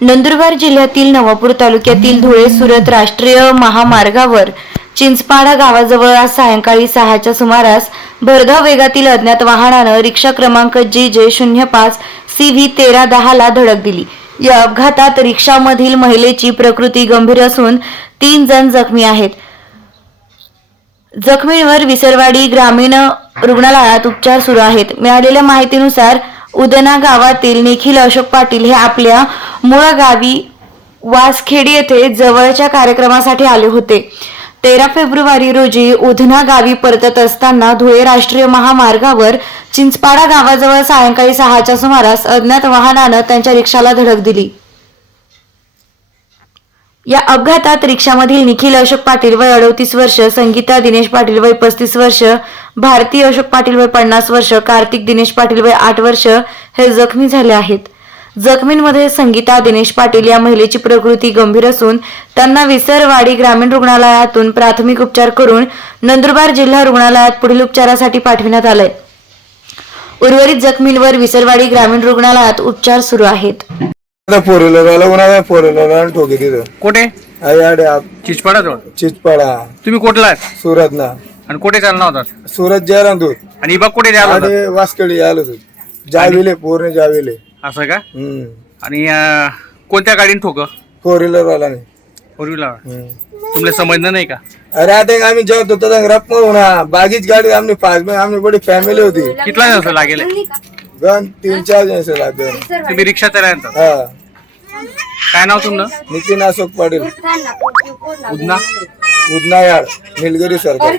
नंदुरबार जिल्ह्यातील नवापूर तालुक्यातील धुळे सुरत राष्ट्रीय महामार्गावर चिंचपाडा गावाजवळ आज सायंकाळी सहाच्या सुमारास भरधाव वेगातील अज्ञात वाहनानं रिक्षा क्रमांक जी जे शून्य पाच सी व्ही तेरा दहाला धडक दिली. या अपघातात रिक्षामधील महिलेची प्रकृती गंभीर असून तीन जण जखमी आहेत. जखमींवर विसरवाडी ग्रामीण रुग्णालयात उपचार सुरू आहेत. मिळालेल्या माहितीनुसार उदना गावातील निखिल अशोक पाटील हे आपल्या मूळ गावी वासखेडी येथे जवळच्या कार्यक्रमासाठी आले होते. तेरा फेब्रुवारी रोजी उधना गावी परतत असताना धुळे राष्ट्रीय महामार्गावर चिंचपाडा गावाजवळ सायंकाळी सहाच्या सुमारास अज्ञात वाहनानं त्यांच्या रिक्षाला धडक दिली. या अपघातात रिक्षामधील निखिल अशोक पाटील वय अडतीस वर्ष संगीता दिनेश पाटील वय पस्तीस वर्ष भारती अशोक पाटील वय पन्नास वर्ष कार्तिक दिनेश पाटील वय आठ वर्ष हे जखमी झाले आहेत. जखमींमध्ये संगीता दिनेश पाटील या महिलेची प्रकृती गंभीर असून त्यांना विसरवाडी ग्रामीण रुग्णालयातून प्राथमिक उपचार करून नंदुरबार जिल्हा रुग्णालयात पुढील उपचारासाठी पाठविण्यात आलंय. उर्वरित जखमींवर विसरवाडी ग्रामीण रुग्णालयात उपचार सुरू आहेत. फोर व्हीलरवाला फोर व्हीलरवाला ठोके तिथं कोठे? आप. चिचपाडा चिचपाडा. तुम्ही कोठला आहेत सुरत ना आणि कोठे चालला होता? सुरत जयराम दूध आणि इबा कुठे द्यायला होता? आणि वासकडी आलो तू जाविले पूर्ण जाविले. असं का? हम्म. आणि अं, कोणत्या गाडीने ठोक? फोर व्हीलरवाला नाही फोर व्हीलर हम्म. तुमले समजलं नाही का? अरे आता आम्ही जेवत होतो तर रप होना बागीच गाडी आमची पाच आमची बडी फॅमिली होती. कितला असं लागेल? गण तीन चार जण लागलं. तुम्ही रिक्षा चालला हा. काय नाव तुमनं नितीन अशोक पाटील. उदना? उदनायाळ निलगिरी सरकार